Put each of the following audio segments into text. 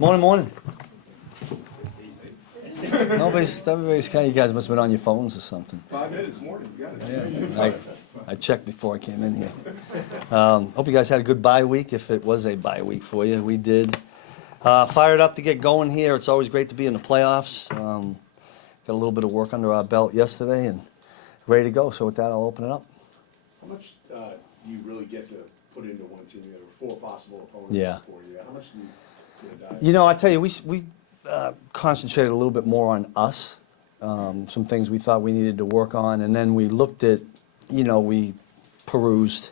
Morning, morning. Everybody's kind of, you guys must have been on your phones or something. 5 minutes morning, you got it. Yeah, I checked before I came in here. Hope you guys had a good bye week, if it was a bye week for you. We did. Fired up to get going here. It's always great to be in the playoffs. Got a little bit of work under our belt yesterday and ready to go. So with that, I'll open it up. How much do you really get to put into one team? There were 4 possible opponents Yeah. for you. How much do you get to dive? You know, I tell you, we concentrated a little bit more on us, some things we thought we needed to work on, and then we looked at, we perused,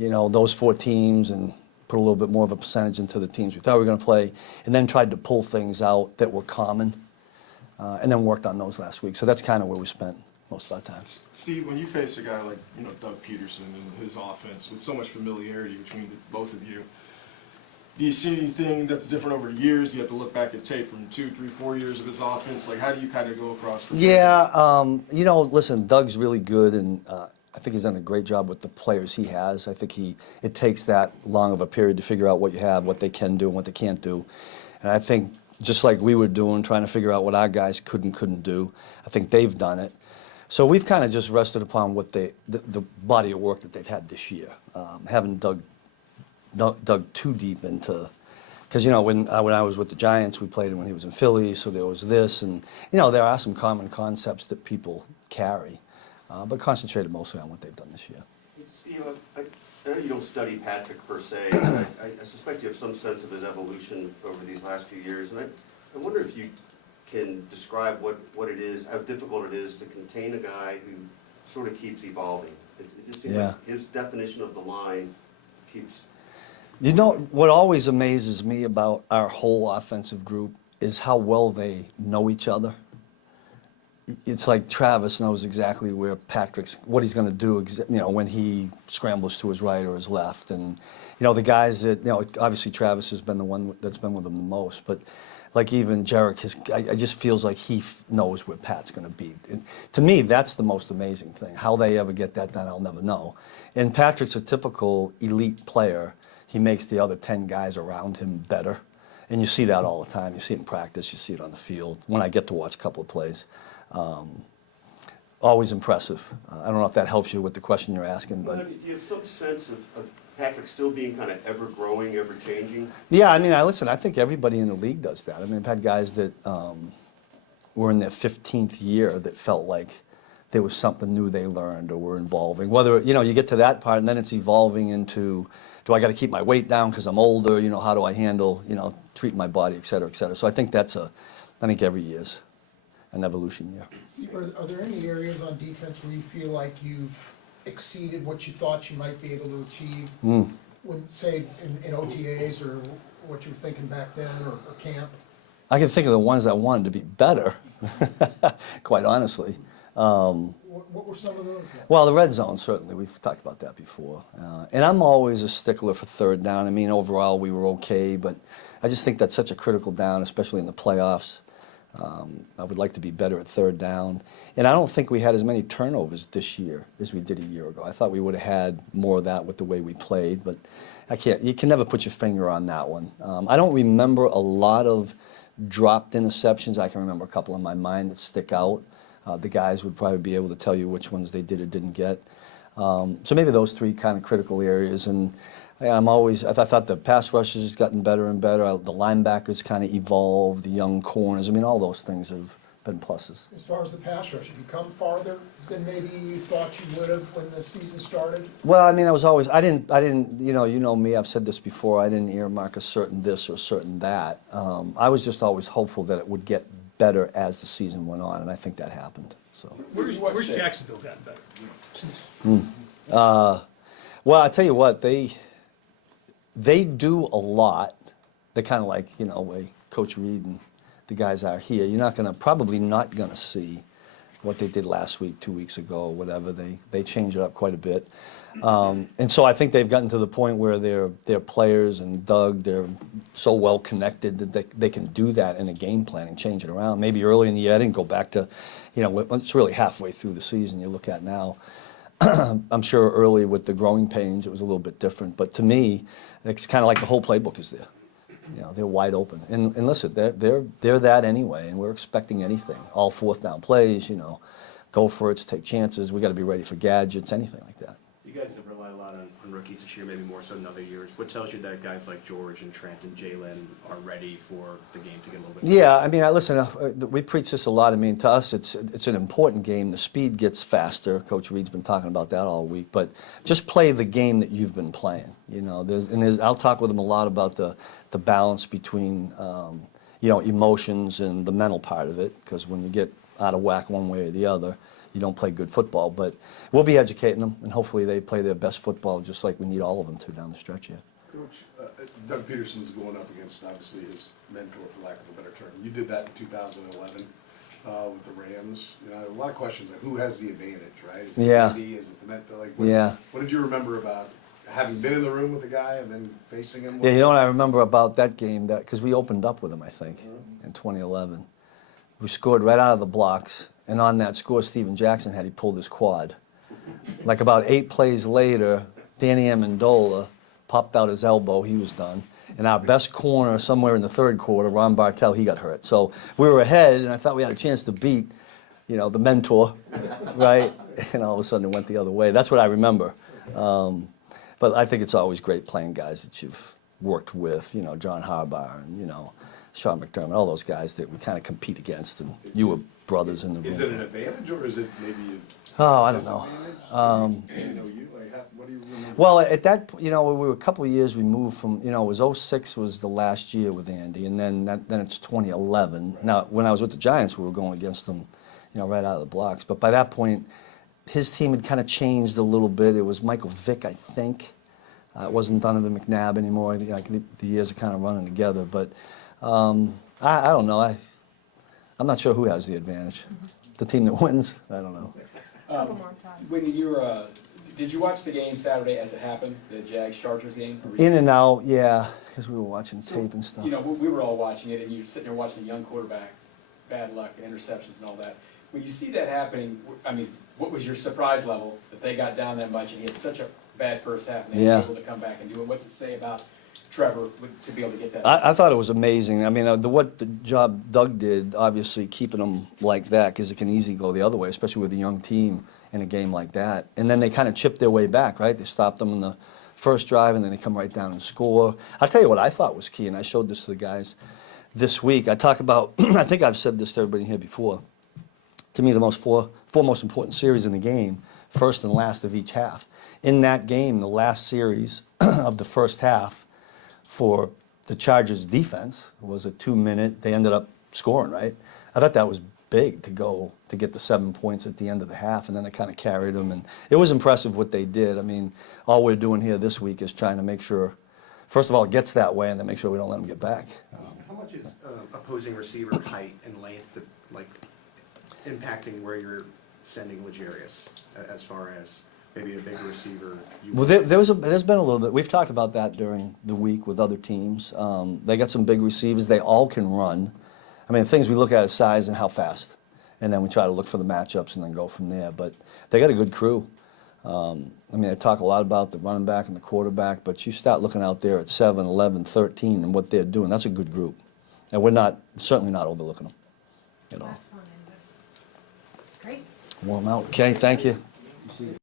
those 4 teams and put a little bit more of a percentage into the teams we thought we were going to play, and then tried to pull things out that were common, and then worked on those last week. So that's kind of where we spent most of our time. Steve, when you face a guy like Doug Peterson and his offense with so much familiarity between both of you, do you see anything that's different over the years? Do you have to look back at tape from 2, 3, 4 years of his offense? Like, how do you kind of go across? Yeah, listen, Doug's really good, and I think he's done a great job with the players he has. I think it takes that long of a period to figure out what you have, what they can do, and what they can't do. And I think just like we were doing, trying to figure out what our guys could and couldn't do, I think they've done it. So we've kind of just rested upon what the body of work that they've had this year. Haven't dug too deep into, because when I was with the Giants, we played him when he was in Philly, so there was this, and there are some common concepts that people carry, but concentrated mostly on what they've done this year. Steve, I know you don't study Patrick per se, but I suspect you have some sense of his evolution over these last few years, and I wonder if you can describe what it is, how difficult it is to contain a guy who sort of keeps evolving. It just seems like his definition of the line keeps... What always amazes me about our whole offensive group is how well they know each other. It's like Travis knows exactly where what he's going to do, when he scrambles to his right or his left. And, the guys that, obviously Travis has been the one that's been with him the most, but like even Jarek, I just feels like he knows where Pat's going to be. And to me, that's the most amazing thing. How they ever get that done, I'll never know. And Patrick's a typical elite player. He makes the other 10 guys around him better. And you see that all the time. You see it in practice. You see it on the field. When I get to watch a couple of plays. Always impressive. I don't know if that helps you with the question you're asking. But do you have some sense of Patrick still being kind of ever-growing, ever-changing? Yeah, I think everybody in the league does that. I've had guys that were in their 15th year that felt like there was something new they learned or were evolving. Whether, you get to that part and then it's evolving into, do I got to keep my weight down because I'm older? How do I handle, treating my body, et cetera, et cetera. So I think I think every year's an evolution year. Are there any areas on defense where you feel like you've exceeded what you thought you might be able to achieve, when, say, in OTAs or what you were thinking back then or camp? I can think of the ones that wanted to be better, quite honestly. What were some of those? Well, the red zone, certainly. We've talked about that before. And I'm always a stickler for third down. Overall, we were okay, but I just think that's such a critical down, especially in the playoffs. I would like to be better at third down. And I don't think we had as many turnovers this year as we did a year ago. I thought we would have had more of that with the way we played, but you can never put your finger on that one. I don't remember a lot of dropped interceptions. I can remember a couple in my mind that stick out. The guys would probably be able to tell you which ones they did or didn't get. So maybe those 3 kind of critical areas. And I thought the pass rushes has gotten better and better. The linebackers kind of evolved, the young corners. all those things have been pluses. As far as the pass rush, have you come farther than maybe you thought you would have when the season started? Well, I didn't, you know me, I've said this before, I didn't earmark a certain this or certain that. I was just always hopeful that it would get better as the season went on, and I think that happened. So. Where's Jacksonville gotten better? Well, I tell you what, they do a lot. They're kind of like, way Coach Reed and the guys are here. You're probably not gonna see what they did last week, 2 weeks ago, whatever. They change it up quite a bit. And so I think they've gotten to the point where their players and Doug, they're so well connected that they can do that in a game plan and change it around. Maybe early in the year, I didn't go back to, it's really halfway through the season you look at now. I'm sure early with the growing pains, it was a little bit different. But to me, it's kind of like the whole playbook is there. You know, they're wide open. And listen, they're that anyway, and we're expecting anything. All fourth down plays, you know, go for it, take chances. We got to be ready for gadgets, anything like that. You guys have relied a lot on rookies this year, maybe more so than other years. What tells you that guys like George and Trent and Jalen are ready for the game to get a little bit? Yeah, I mean, listen, we preach this a lot. I mean, to us, it's an important game. The speed gets faster. Coach Reed's been talking about that all week. But just play the game that you've been playing. You know, I'll talk with him a lot about the balance between, you know, emotions and the mental part of it. Because when you get out of whack one way or the other, you don't play good football. But we'll be educating them, and hopefully they play their best football, just like we need all of them to down the stretch here. Coach, Doug Peterson's going up against, obviously, his mentor, for lack of a better term. You did that in 2011 with the Rams. You know, a lot of questions, like who has the advantage, right? Is it Yeah. Andy? Is it the mentor? Like, Yeah. What did you remember about having been in the room with the guy and then facing him? Yeah, you know what I remember about that game, because we opened up with him, I think, in 2011. We scored right out of the blocks, and on that score, Steven Jackson he pulled his quad. Like about 8 plays later, Danny Amendola popped out his elbow, he was done. And our best corner, somewhere in the third quarter, Ron Bartell, he got hurt. So we were ahead, and I thought we had a chance to beat, you know, the mentor, right? And all of a sudden it went the other way. That's what I remember. But I think it's always great playing guys that you've worked with, you know, John Harbaugh and, you know, Sean McDermott, all those guys that we kind of compete against, and you were brothers in the room. Is it an advantage or is it maybe a Oh, I don't know. disadvantage? You know, you, like, what do you remember? Well, at that, you know, we were a couple of years removed from, you know, it was 06 was the last year with Andy, and then it's 2011. Now, when I was with the Giants, we were going against them, you know, right out of the blocks. But by that point, his team had kind of changed a little bit. It was Michael Vick, I think. It wasn't Donovan McNabb anymore. Like the years are kind of running together. But I don't know. I'm not sure who has the advantage. The team that wins? I don't know. When you were, did you watch the game Saturday as it happened, the Jags-Chargers game? In and out, yeah, because we were watching tape and stuff. You know, we were all watching it, and you're sitting there watching a young quarterback, bad luck, interceptions and all that. When you see that happening, I mean, what was your surprise level that they got down that much and he had such a bad first half and they were able to come back and do it? What's it say about Trevor to be able to get that? I thought it was amazing. I mean, what the job Doug did, obviously keeping them like that, because it can easily go the other way, especially with a young team in a game like that. And then they kind of chipped their way back, right? They stopped them in the first drive, and then they come right down and score. I'll tell you what I thought was key, and I showed this to the guys this week. I talk about, I think I've said this to everybody here before. To me, the four most important series in the game, first and last of each half. In that game, the last series of the first half for the Chargers defense was a 2-minute, they ended up scoring, right? I thought that was big to get the 7 points at the end of the half, and then it kind of carried them, and it was impressive what they did. I mean, all we're doing here this week is trying to make sure, first of all, it gets that way, and then make sure we don't let them get back. How much is opposing receiver height and length, like, impacting where you're sending Legarius as far as maybe a bigger receiver? Well, there's been a little bit. We've talked about that during the week with other teams. They got some big receivers. They all can run. I mean, the things we look at is size and how fast, and then we try to look for the matchups and then go from there. But they got a good crew. I mean, they talk a lot about the running back and the quarterback, but you start looking out there at 7, 11, 13 and what they're doing. That's a good group, and we're certainly not overlooking them at all. Last one, Great. Warm out. Okay, thank you.